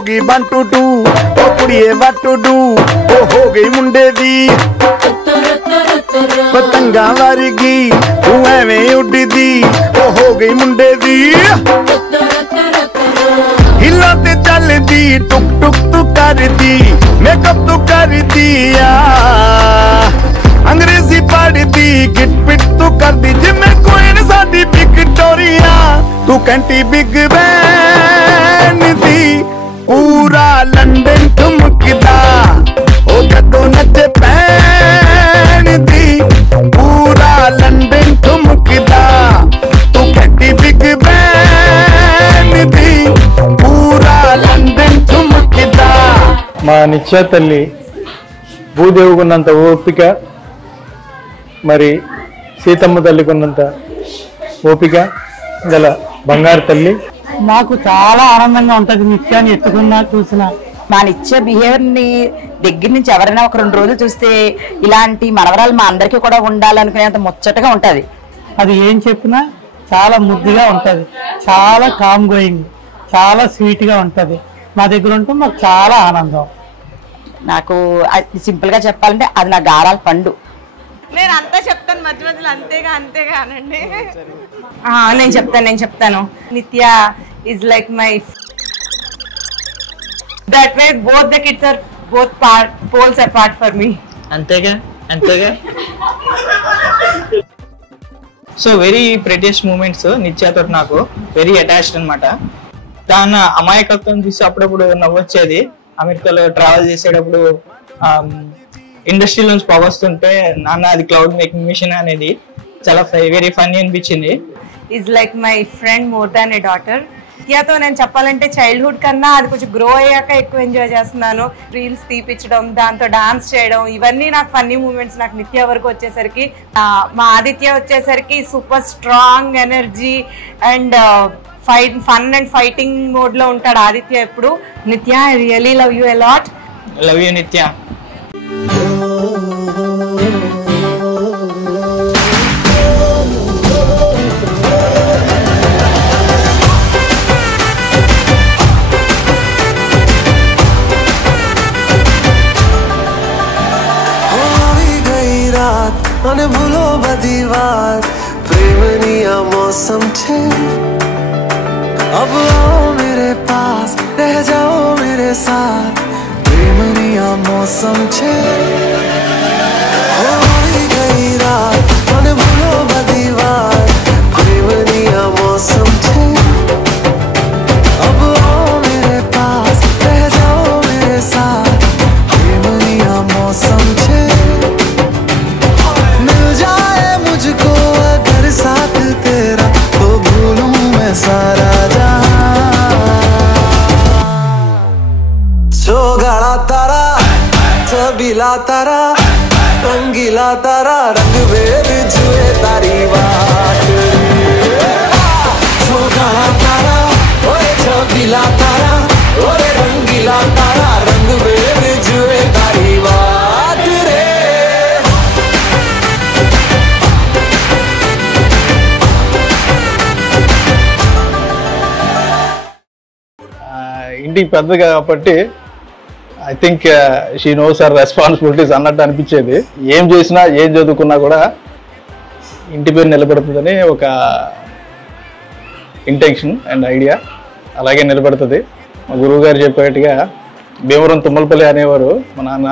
होगी 1 to 2 O कुड़िए what to do ओ हो गई मुंडे दी पतंगा वर्गी तू एवें उड़दी ओ हो गई मुंडे दी हिला ते चलदी टुक टुक तू करदी मेकअप तू कर दिया अंग्रेजी पढ़दी गिट पिट तू कर दी जिम्मे कोई न साडी विक्टोरिया तू कंटी बिग बैन दी पूरा लंदन ठुमकदा ओ जदों नचे पैन दी पूरा लंदन ठुमकदा तू कंटी बिग बैन दी पूरा लंदन ठुमकदा మా నిత్య తల్లి భూదేవికున్నంత ఓపిక మరి సీతమ్మ తల్లికున్నంత ఓపిక గల బంగారు తల్లి. నాకు చాలా ఆనందంగా ఉంటది నిత్యాన్ని ఎత్తుకున్నా చూసినా. మా నిత్య బిహేవియర్ ని దగ్గర నుంచి ఎవరైనా ఒక 2 రోజులు చూస్తే ఇలాంటి మనవరాలు మా అందరికీ కూడా ఉండాలనుకునేంత ముచ్చటగా ఉంటది. అది ఏం చెప్పినా చాలా ముద్దుగా ఉంటది, చాలా కామ్ గోయింగ్, చాలా స్వీట్ గా ఉంటది. మా దగ్గర ఉంటే మాకు చాలా ఆనందం. నాకు సింపుల్ గా చెప్పాలంటే అది నా గారాల పండు. నేను అంతా చెప్తాను మధ్య మధ్యలో అంతేగా అనండి. నేను చెప్తాను నిత్య is like my that way both the kids are both poles apart for me. అంతేగా సో వెరీ ప్రెటియస్ మూమెంట్స్ నిత్యతో నాకు వెరీ అటాచ్డ్ అనమాట. దాని అమాయకత్వం చూసి అప్పుడప్పుడు నవ్వొచ్చేది. అమెరికాలో ట్రావెల్ చేసేటప్పుడు ఇండస్ట్రీ నుంచి పొగొస్తుంటే నాన్న అది క్లౌడ్ మేకింగ్ మిషన్ అనేది చాలా వెరీ ఫన్నీ అనిపించింది. is like my friend more than a daughter. నిత్యతో నేను చెప్పాలంటే చైల్డ్హుడ్ కన్నా అది కొంచెం గ్రో అయ్యాక ఎక్కువ ఎంజాయ్ చేస్తున్నాను. రీల్స్ తీపిచ్చడం, దాంతో డాన్స్ చేయడం, ఇవన్నీ నాకు ఫన్నీ మూమెంట్స్. నాకు నిత్య వరకు వచ్చేసరికి మా ఆదిత్య వచ్చేసరికి super strong energy and fun and fighting mode లో ఉంటాడు ఆదిత్య ఎప్పుడు. నిత్య I really love you a lot. Love you నిత్య. અને ભૂલો બધી વાત પ્રેમની આ મૌસમ છે अब आओ मेरे पास रह जाओ मेरे साथ प्रेमनी आ मौसम छे होई गई रात અને ભૂલો બધી વાત પ્રેમની आ मौसम छे अब आओ मेरे पास रह जाओ मेरे साथ प्रेमनी आ मौसम छे मुझको अगर साथ तेरा तो भूलूं मैं सारा जहां चौगाड़ा तारा छबीला तारा रंगीला तारा रंग बेर जुए तारी बात चौगाड़ा तारा ओए छबीला तारा ओए रंगीला तारा रंग बेर जुए तारी बात रे. ఇంటికి పెద్దగా కాబట్టి I think she knows her responsibilities అన్నట్టు అనిపించేది. ఏం చేసినా ఏం చదువుకున్నా కూడా ఇంటి పేరు నిలబడుతుందని ఒక ఇంటెన్షన్ అండ్ ఐడియా. అలాగే నిలబడుతుంది. మా గురువు గారు చెప్పేట్టుగా భీమవరం తుమ్మలపల్లి అనేవారు మా నాన్న.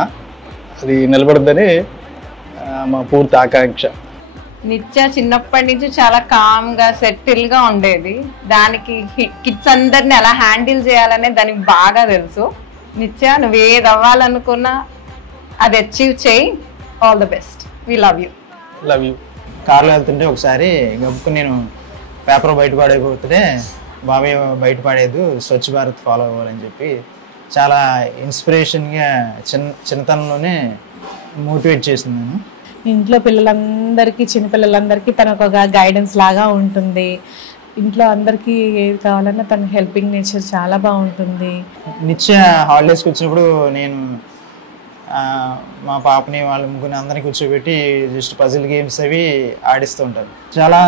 అది నిలబడుతుందని మా పూర్తి ఆకాంక్ష. నిత్య చిన్నప్పటి నుంచి చాలా కామ్ గా సెటిల్ గా ఉండేది. దానికి కిడ్స్ అందరిని ఎలా హ్యాండిల్ చేయాలనే దానికి బాగా తెలుసు. నిత్య నువ్వు ఏది అవ్వాలనుకున్నా అది అచీవ్ చేయి. All the best. We love you. Love you. కార్లో వెళ్తుంటే ఒకసారి గబుకు నేను పేపర్ బయట పడైపోతుంటే బాబాయ్ బయట పడేది స్వచ్ఛ భారత్ ఫాలో అవ్వాలని చెప్పి చాలా ఇన్స్పిరేషన్గా చిన్నతనంలోనే మోటివేట్ చేసింది. నేను ఇంట్లో పిల్లలందరికీ చిన్నపిల్లలందరికీ తనకు ఒక గైడెన్స్ లాగా ఉంటుంది. ఇంట్లో అందరికీ ఏది కావాలన్నా తన హెల్పింగ్ నేచర్ చాలా బాగుంటుంది. నిత్య హాలిడేస్కి వచ్చినప్పుడు నేను మా పాపని వాళ్ళ ముగ్గురిని అందరినీ కూర్చోబెట్టి జస్ట్ పజిల్ గేమ్స్ అవి ఆడిస్తూ ఉంటారు. చాలా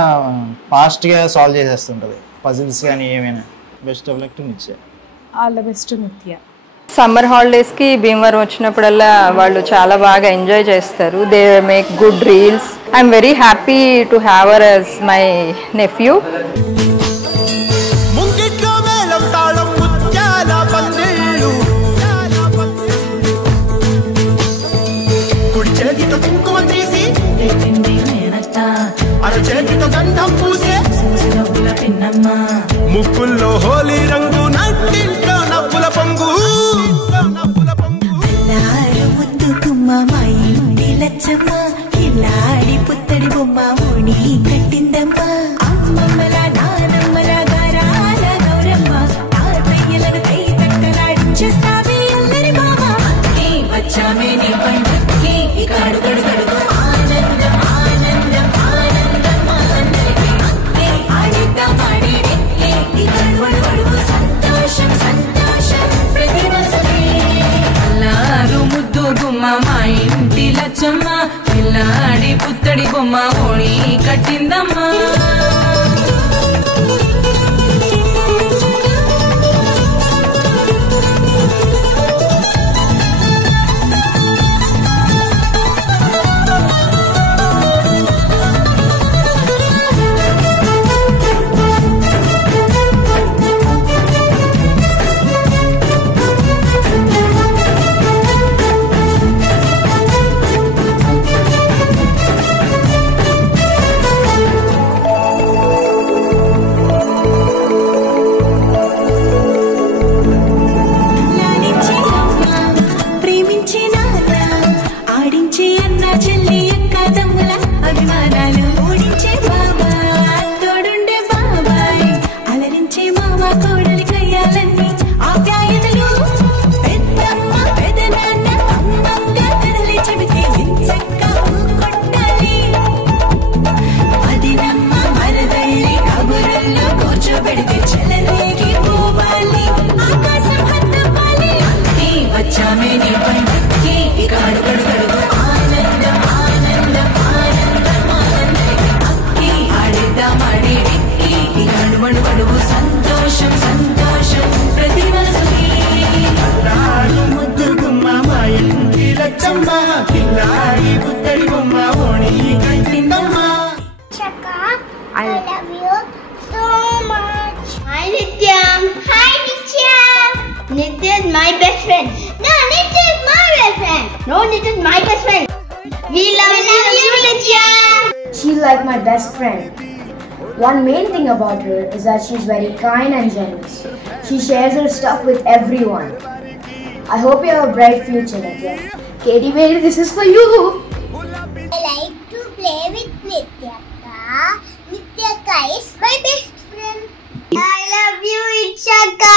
ఫాస్ట్గా సాల్వ్ చేసేస్తుంటుంది పజిల్స్ కానీ ఏమైనా. Best of luck to Nithya. All the best Nithya. Summer హాలిడేస్కి భీమవరం వచ్చినప్పుడల్లా వాళ్ళు చాలా బాగా ఎంజాయ్ చేస్తారు. They make good reels. I'm very happy to have her as my nephew. ముక్కుల్లో హోలీ రంగు నట్టింట్లో నవ్వుల పొంగు ముద్దు కుమ్మ మా ఇంటి లచ్చమ్మ ఇల్లాడి పుత్తడి బొమ్మ ఓణి కట్టిందమ్మ అమ్మమ్మల నానమ్మల గారాల గౌరమ్మ తాతయ్యలను కై తట్టలాడించేస్తావే అల్లరి మామ వచ్చామే నీ పండుగకి ఇక అడుగడు గడుగు ఆనందం ఆనందం ఆనందం అందరికీ ఆడిద్దాం ఆడి ఇక అడుగడు సంతోషం సంతోషం ప్రతి అల్లారు ముద్దు బొమ్మ మా ఇంటి లచ్చమ్మ పిల్లాడి పుత్తడి బొమ్మ ఓణి కట్టిందమ్మా. సంతోషం సంతోషం ప్రతి ముద్దు గుమ్మ మా ఇంటి లచ్చమ్మ పిల్లాడి పుత్తడి బొమ్మ ఓణి కట్టిందమ్మా. I love you so much. Hi Nitya. Hi Nitya. Nitya is my best friend. No, Nitya is my best friend. No, Nitya is my best friend. We love you Nitya. She's like my best friend. One main thing about her is that she's very kind and generous. She shares her stuff with everyone. I hope you have a bright future, Nitya. Katie Mary, this is for you. I like to play with Nitya. Nitya is my best friend. I love you, Ichaka.